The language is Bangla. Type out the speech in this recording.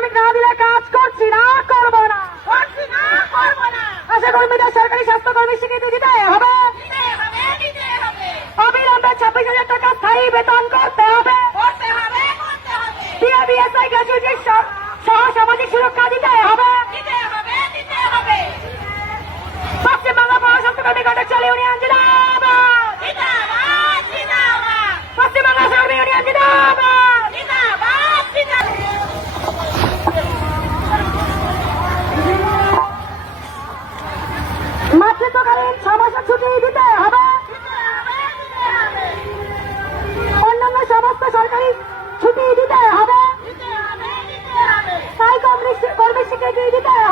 শ্রমিক না দিলে কাজ করছি না করব না। করছি না করব না। আশা করি কর্মীদের সরকারি স্বাস্থ্য কর্মী স্বীকৃতি দিতে হবে। অবিলম্বে ছাব্বিশ হাজার টাকা স্থায়ী বেতন করতে হবে। মাতৃত্বকালীন ছ মাসের ছুটি দিতে হবে। অন্যান্য সমস্ত সরকারি ছুটি দিতে হবে। তাই কর্মী স্বীকৃতি দিতে হবে